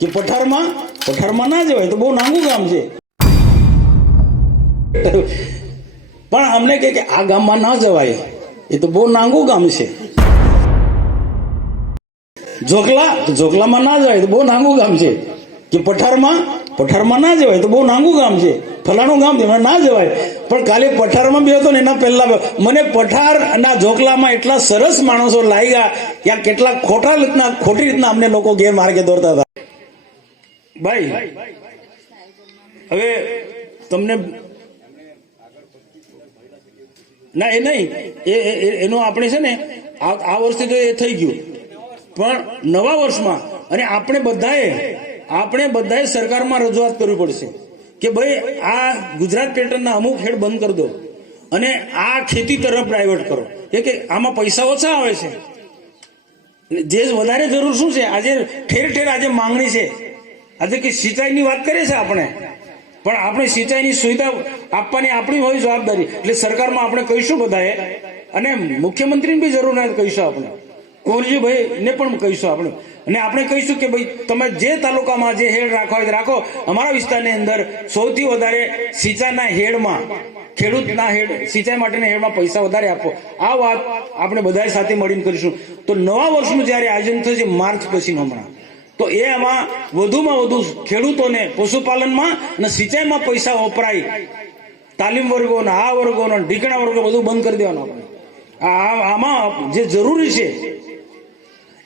કે પઠારમાં ના જવાય તો બહુ નાનું ગામ છે, પણ અમને કે આ ગામમાં ના જવાય, એ તો બહુ નાનું ગામ છે. જોકલામાં ના જવાય તો બહુ નાનું ગામ છે, કે પઠારમાં ના જવાય તો બહુ નાનું ગામ છે, ફલાણું ગામ છે એમાં ના જવાય. પણ કાલે પઠારમાં બી હતો ને એના પહેલા મને પઠાર ના જોકલામાં એટલા સરસ માણસો લાગ્યા કે આ કેટલા ખોટી રીતના અમને લોકો ગેરમાર્ગે દોરતા હતા. ભાઈ હવે તમને ના એ નહીં, એનું આપણે છે ને આ વર્ષે તો એ થઈ ગયું, પણ નવા વર્ષમાં અને આપણે બધાએ સરકારમાં રજૂઆત કરવી પડશે કે ભાઈ આ ગુજરાત પેટર્નના અમુક હેડ બંધ કરી દો અને આ ખેતી તરફ ડાયવર્ટ કરો, કે આમાં પૈસા ઓછા આવે છે. જે વધારે જરૂર શું છે, આજે ઠેર ઠેર આજે માંગણી છે. આજે કે સિંચાઈની વાત કરીએ છીએ આપણે, પણ આપણે સિંચાઈની સુવિધા આપવાની આપણી હોય જવાબદારી. એટલે સરકારમાં આપણે કહીશું બધાએ, અને મુખ્યમંત્રીની બી જરૂર નથી કહીશું આપણે, કુંવરજીભાઈ ને પણ કહીશું આપણે, અને આપણે કહીશું કે ભાઈ તમે જે તાલુકામાં જે હેડ રાખવા હોય રાખો. અમારા વિસ્તારની અંદર સૌથી વધારે સિંચાઈના હેડમાં, ખેડૂતના હેડ સિંચાઈ માટેના હેડમાં પૈસા વધારે આપો. આ વાત આપણે બધા સાથે મળીને કરીશું. તો નવા વર્ષનું જયારે આયોજન થશે માર્ચ પછીનું હમણાં, તો એ આમાં વધુમાં વધુ ખેડૂતોને પશુપાલનમાં અને સિંચાઈમાં પૈસા વપરાય, તાલીમ વર્ગોના આ વર્ગોના ઢીકણા વર્ગો બધું બંધ કરી દેવાનું. આપણે આમાં જે જરૂરી છે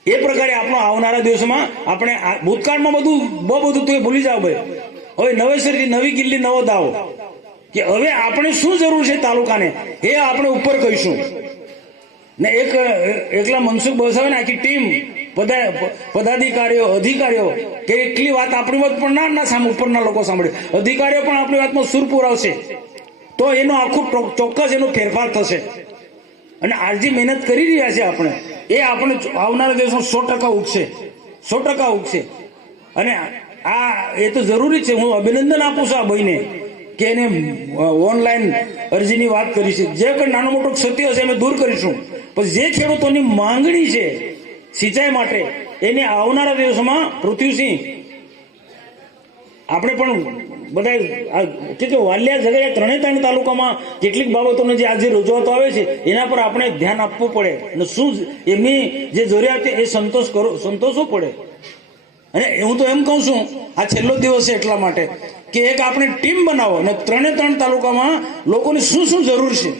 એ પ્રકારે આપણો આવનારા દિવસોમાં આપણે ભૂતકાળમાં બહુ બધું તો ભૂલી જાવ ભાઈ. હવે નવેસરથી નવી કિલ્લી નવો દાવો, કે હવે આપણે શું જરૂર છે તાલુકાને એ આપણે ઉપર કહીશું. ને એકલા મનસુખ બસાવે ને આખી ટીમ પદાધિકારીઓ અધિકારીઓ કે એટલી વાત આપણી વાત પણ ના સામે ઉપરના લોકો સાંભળે, અધિકારીઓ પણ આપણી વાતમાં સુર પુરાવશે તો એનો આખું ચોક્કસ એનો ફેરફાર થશે. અને આજે મહેનત કરી રહ્યા છે આપણે, એ આપણે આવનારા દિવસમાં 100% ઉગશે. અને આ એ તો જરૂરી છે. હું અભિનંદન આપું છું આ ભાઈને કે એને ઓનલાઈન અરજીની વાત કરી છે. જે કંઈ નાનો મોટો ક્ષતિ હશે અમે દૂર કરીશું, પણ જે ખેડૂતોની માંગણી છે સિંચાઈ માટે એને આવનારા દિવસોમાં પૃથ્વીસિંહ આપણે પણ બધા કે વાલિયા ઝઘડિયા ત્રણે તાલુકામાં કેટલીક બાબતોને જે આજે રજૂઆતો આવે છે એના પર આપણે ધ્યાન આપવું પડે અને શું એમની જે જરૂરિયાત છે એ સંતોષવું પડે. અને હું તો એમ કહું છું આ છેલ્લો દિવસ છે એટલા માટે કે એક આપણે ટીમ બનાવો અને ત્રણે તાલુકામાં લોકોની શું જરૂર છે,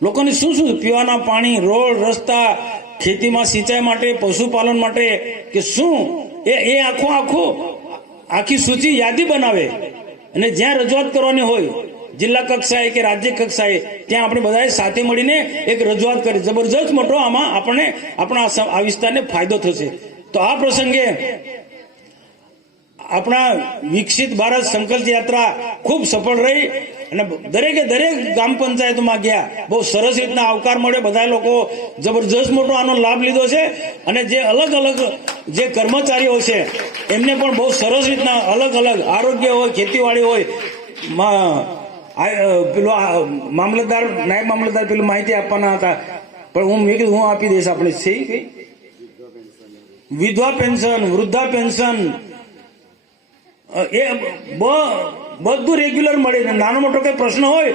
લોકોની શું પીવાના પાણી, રોડ રસ્તા, ખેતીમાં સિંચાઈ માટે, પશુપાલન માટે કે શું એ આખી સૂચિ યાદી બનાવે અને જ્યાં રજૂઆત કરવાની હોય જિલ્લા કક્ષાએ કે રાજ્ય કક્ષાએ ત્યાં આપણે બધાએ સાથે મળીને એક રજૂઆત કરી. જબરજસ્ત મોટો આમાં આપણા આ વિસ્તારને ફાયદો થશે. તો આ પ્રસંગે આપણા વિકસિત ભારત સંકલ્પ યાત્રા ખૂબ સફળ રહી અને દરેક ગ્રામ પંચાયતમાં ગયા, બહુ સરસ રીતના આવકાર મળ્યો. બધા લોકો જબરજસ્ત મોટો આનો લાભ લીધો છે. અને જે અલગ જે કર્મચારીઓ છે એમને પણ બહુ સરસ રીતના અલગ આરોગ્ય હોય, ખેતીવાડી હોય, પેલો મામલતદાર નાયબ મામલતદાર પેલું માહિતી આપવાના હતા, પણ મેં કીધું હું આપી દઈશ. આપણે છે વિધવા પેન્શન, વૃદ્ધા પેન્શન, એ બધું રેગ્યુલર મળે. નાનો મોટો કઈ પ્રશ્ન હોય